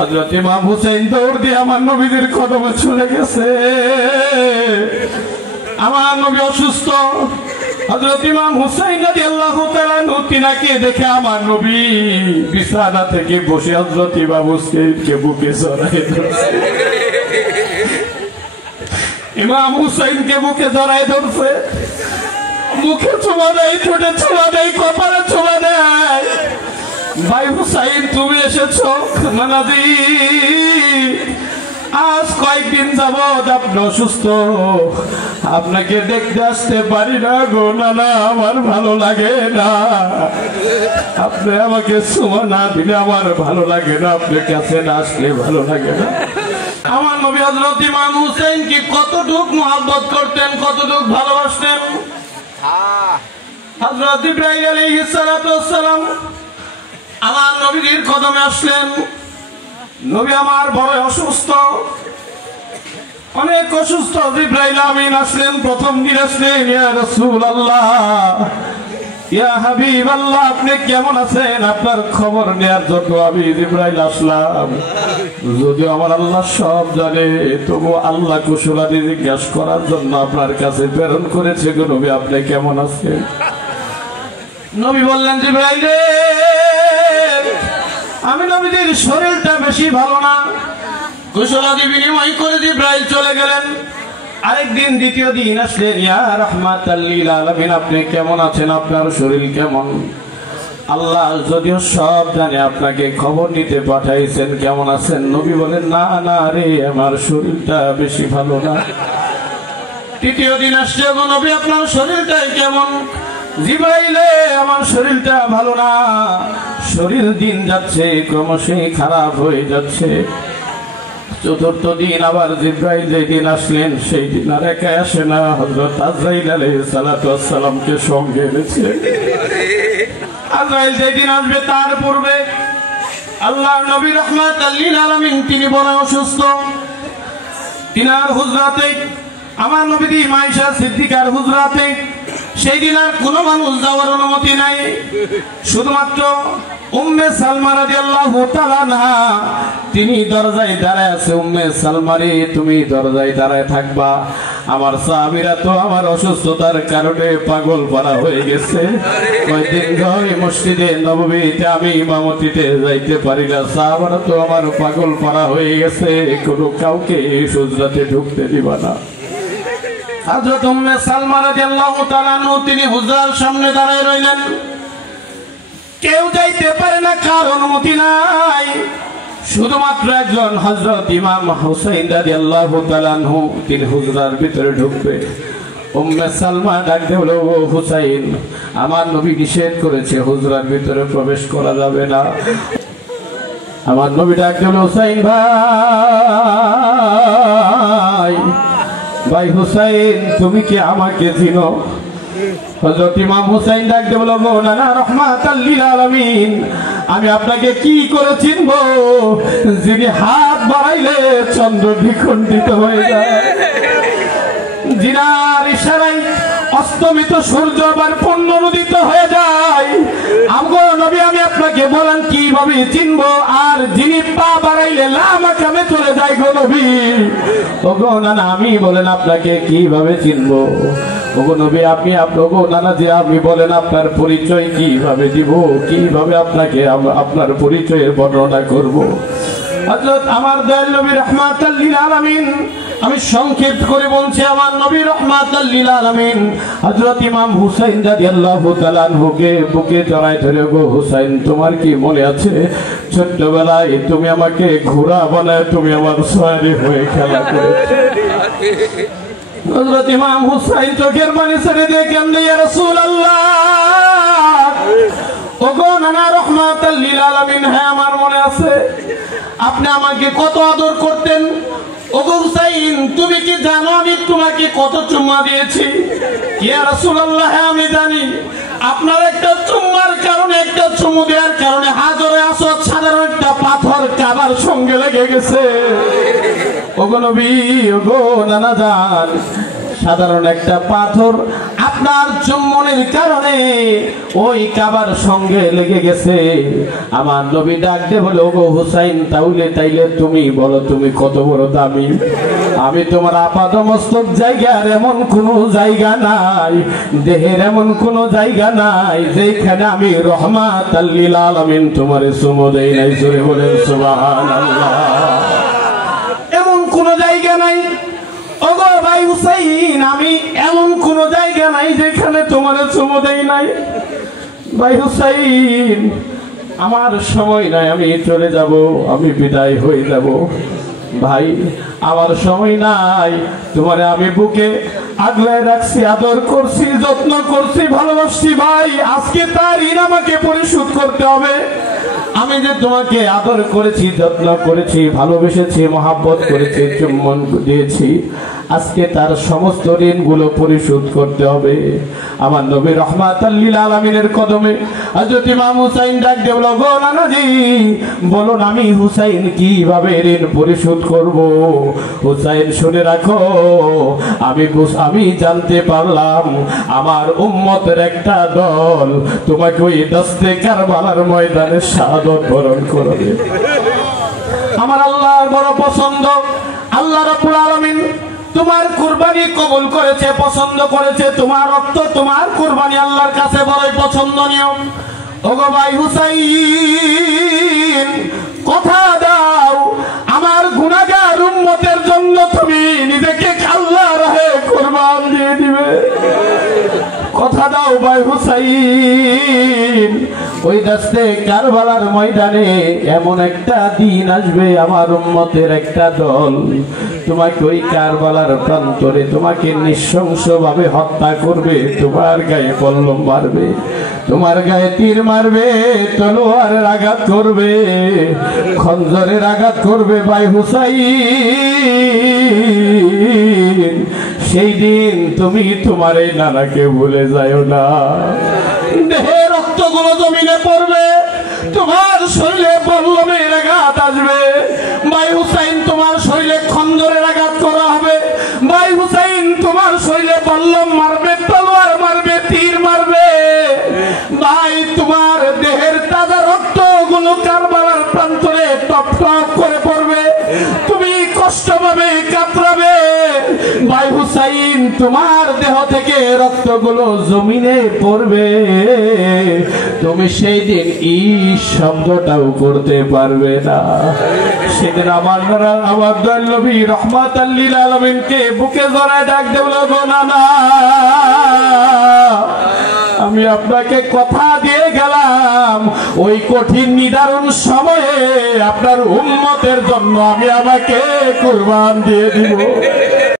হযরত ইমাম হুসাইন দৌড় দিয়ে আমার নবীর কদমে চলে গেছে। আমার নবী অসুস্থ। হযরত ইমাম হুসাইন রাদিয়াল্লাহু তাআলা আনহু তিনাকে দেখে আমার নবী বিছানা থেকে বসে হযরত ইমাম হুসাইনকে বুকে জড়ায় ধরছে। ইমাম হুসাইনকে বুকে জড়ায় ধরছে, মুখে চুমা দেয়, ঠোঁটে চুমা দেয়, কপালে চুমা দেয়। ভাই হুসাইন তুমি এসেছো নানাজি, আজ কয়েকদিন যাবৎ আপনি অসুস্থ, আপনাকে দেখতে আসতে পারি না গো নানা, আমার ভালো লাগে না। আপনি আমাকে চুমা না দিলে আমার ভালো লাগে না, আপনার কাছে না আসলে ভালো লাগে না। আমার নবী হযরত ইমাম হুসাইন কি কতটুক মহব্বত করতেন, কতটুক ভালোবাসতেন। হযরত ইব্রাহিম আলাইহিস সালাতু ওয়াস সালাম আমার নবীর কদমে আসলেন। নবী আমার বড় অসুস্থ, অনেক অসুস্থ। জিবরাইল আমিন আসলেন, প্রথম দিন আসলেন, ইয়া রাসূলুল্লাহ, ইয়া হাবিবাল্লাহ, আপনি কেমন আছেন, আপনার খবর নেয়ার জন্য আমি জিবরাইল আসলাম। যদিও আমার আল্লাহ সব জানে, তবু আল্লাহ কুশলাদি জিজ্ঞাসা করার জন্য আপনার কাছে প্রেরণ করেছে গো নবী, আপনি কেমন আছেন। নবী বললেন, জিবরাইল রে, আমি নবীর শরীরটা বেশি ভালো না। কুশলাদি বিনিময় করে জিবরাইল চলে গেলেন। আরেকদিন দ্বিতীয় দিন আসলেন, ইয়া রাহমাতাল লিল আলামিন, আপনি কেমন আছেন, আপনার শরীর কেমন। আল্লাহ যদিও সব জানে, আপনাকে খবর নিতে পাঠাইছেন, কেমন আছেন। নবী বলেন, না না রে, আমার শরীরটা বেশি ভালো না। তৃতীয় দিন আসছে, নবী আপনার শরীরটা কেমন। জিবরাইলে, আমার শরীরটা ভালো না, শরীর দিন যাচ্ছে ক্রমশই খারাপ হয়ে যাচ্ছে। চতুর্থ দিন আবার জিবরাইল যেদিন আসলেন, সেই দিন আর একা আসে না, হযরত আজরাইল আলাইহিস সালাতু ওয়াস সালামকে সঙ্গে এনেছে। আজরাইল যেদিন আসবে তার পূর্বে আল্লাহর নবী রাহমাতাল লিল আলামিন তিনি বড় অসুস্থ। তিনার হুজরাতে আমার নবী মায়েশা সিদ্দিকার হুজরাতে সেই দিন আর কোনো মানুষ যাওয়ার অনুমতি নাই, শুধুমাত্র উম্মে সালমা রাদিয়াল্লাহু তাআলা আনহা তিনি দরজায় দাঁড়ায় আছে। উম্মে সালমা রে, তুমি দরজায় দাঁড়ায় থাকবা, আমার সাহাবীরা তো আমার অসুস্থতার কারণে পাগল পারা হয়ে গেছে। কয়েকদিন ধরে মসজিদে নববীতে আমি ইমামতিতে যাইতে পারি না, সাহাবারা তো আমার পাগল পারা হয়ে গেছে, কোনো কাউকে এই হুজরাতে ঢুকতে দিবা না। হযরত উম্মে সালমা রাদিয়াল্লাহু তাআলা আনহা তিনি হুজরার সামনে দাঁড়ায় রইলেন। কেউ যাইতে পারে না, কার অনুমতি নাই, শুধুমাত্র একজন হযরত ইমাম হুসাইন রাদিয়াল্লাহু তাআলা আনহু তিনি হুজরার ভিতরে ঢুকবে। উম্মে সালমা ডাকতে হলো, ও হুসাইন, আমার নবী নিষেধ করেছে হুজরার ভিতরে প্রবেশ করা যাবে না। আমার নবী ডাকতে হলো, হুসাইন ভাই, ভাই হুসাইন, তুমি কি আমাকে চিনো। হযরত ইমাম হুসাইন ডাকতে বলল, গো নানা রাহমাতাল লিল আলামিন, আমি আপনাকে কি করে চিনবো, যিনি হাত বাড়াইলে চন্দ্র দ্বিখণ্ডিত হয়ে যায়, যিনার ইশারায় অস্তমিত সূর্য আবার পুনরুদিত হয়ে যায়। আমগো নবী, আমি আপনাকে বলেন কিভাবে চিনবো, আর যিনি পা বাড়াইলে লামাকামে চলে যায় গো নবী। ও গো নানা, আমি বলেন আপনাকে কিভাবে চিনবো। ওগো নবী, আপনি ওগো নানা যে আপনি বলেন আপনার পরিচয় কিভাবে দিব, কিভাবে আপনাকে আপনার পরিচয়ের বর্ণনা করব। হযরত আমার দয়াল নবী রাহমাতাল লিল আলামিন, আমি সংক্ষেপ করে বলছি, আমার নবী রাহমাতাল লিল আলামিন হযরত ইমাম হুসাইন রাদিয়াল্লাহু তাআলা আনহুকে বুকে জড়ায় ধরে, গো হুসাইন, তোমার কি মনে আছে ছোট্টবেলায় তুমি আমাকে ঘোড়া বানায় তুমি আমার সওয়ারি হয়ে খেলা করেছো। হযরত ইমাম হুসাইন চোখের পানি ছেড়ে দিয়ে কান্দে, ইয়া রাসূলুল্লাহ, ওগো নানা রাহমাতাল লিল আলামিন, হ্যাঁ আমার মনে আছে, আপনি আমাকে কত আদর করতেন। ওগো হুসাইন, তুমি কি জানো আমি তোমাকে কত চুম্মা দিয়েছি। ইয়া রাসূলুল্লাহ, হ্যাঁ আমি জানি, আপনার একটা চুম্মার কারণে, একটা চুমু দেওয়ার কারণে হাজরে আসওয়াদ সাধারণ একটা পাথর কাবার সঙ্গে লেগে গেছে। ওগো নবী, ওগো নানা জান, সাধারণ একটা পাথর আপনার চুম্বনের কারণে ওই কাবার সঙ্গে লেগে গেছে। আমার নবী ডাক দিয়ে বলে, ওগো হুসাইন, তাইলে তুমি বলো তুমি কত বড় দামি। আমি তোমার আপাদমস্তক জায়গার এমন কোনো জায়গা নাই, দেহের এমন কোনো জায়গা নাই যেখানে আমি রহমাতাল লিল আলামিন তোমারে চুমো দেই নাই। জোরে বলেন সুবহানাল্লাহ। এমন কোনো জায়গা নাই ওগো ভাই হুসাইন, আমি এমন কোনো জায়গা নাই যেখানে তোমারে চুমো দেই নাই। ভাই হুসাইন, আমার সময় নাই, আমি চলে যাব, আমি বিদায় হয়ে যাব। ভাই আমার সময় নাই, তোমারে আমি বুকে আগলায় রাখছি, আদর করছি, যত্ন করছি, ভালোবাসছি। ভাই আজকে তার ঋণ আমাকে পরিশোধ করতে হবে। আমি যে তোমাকে আদর করেছি, যত্ন করেছি, ভালোবেসেছি, মহাব্বত করেছি, চুম্বন দিয়েছি, আজকে তার সমস্ত ঋণগুলো পরিশোধ করতে হবে। আমার নবী রহমাতাল লিল আলামিনের কদমে হযরত ইমাম হুসাইন ডাক দিয়ে বলল, গো নানাজি বলুন আমি হুসাইন কিভাবে ঋণ পরিশোধ করব। হুসাইন শুনে রাখো, আমি জানতে পারলাম আমার উম্মতের একটা দল তোমাকে ওই দস্তে কারবালার ময়দানে শাহাদত বরণ করবে। আমার আল্লাহর বড় পছন্দ, আল্লাহ রাব্বুল আলামিন তোমার কুরবানি কবুল করেছে, পছন্দ করেছে। তোমার রক্ত, তোমার কুরবানি আল্লাহর কাছে বড়ই পছন্দনীয়। ওগো ভাই হুসাইন, কথা দাও আমার গুনাহগার উম্মতের জন্য তুমি নিজেকে আল্লাহর রাহে কুরবান দিয়ে দিবে। কথা দাও ভাই হুসাইন, ওই দস্তে কারবালার ময়দানে এমন একটা দিন আসবে, আমার উম্মতের একটা দল তোমাকে ওই কারবালার প্রান্তরে তোমাকে নৃশংসভাবে হত্যা করবে। তোমার গায়ে পল্লম মারবে, তোমার গায়ে তীর মারবে, তলোয়ারের আঘাত করবে, খঞ্জরের আঘাত করবে। ভাই হুসাইন, সেই দিন তুমি তোমার এই নানাকে ভুলে যাও না। দেহে রক্তগুলো জমিনে পড়বে, তোমার শরীরে পল্লমের আঘাত আসবে। ভাই হুসাইন, তোমার শরীরে খঞ্জরের আঘাত করা হবে। ভাই হুসাইন, তোমার শরীরে পল্লম মারবে, তলোয়ার মারবে, তীর মারবে। ভাই তোমার দেহের তাজা রক্তগুলো কারবালার প্রান্তরে টপ টপ করে পড়বে, তুমি কষ্ট পাবে, কাতরাবে। ভাই হুসাইন, তোমার দেহ থেকে রক্তগুলো জমিনে পড়বে, তুমি সেই দিন ই শব্দটাও করতে পারবে না। সেদিন আমার নবী রহমাতাল লিল আলামিনকে বুকে জড়ায় ডাক দেব, গো নানা আমি আপনাকে কথা দিয়ে গেলাম, ওই কঠিন নিদারুণ সময়ে আপনার উম্মতের জন্য আমি আমাকে কুরবান দিয়ে দিব।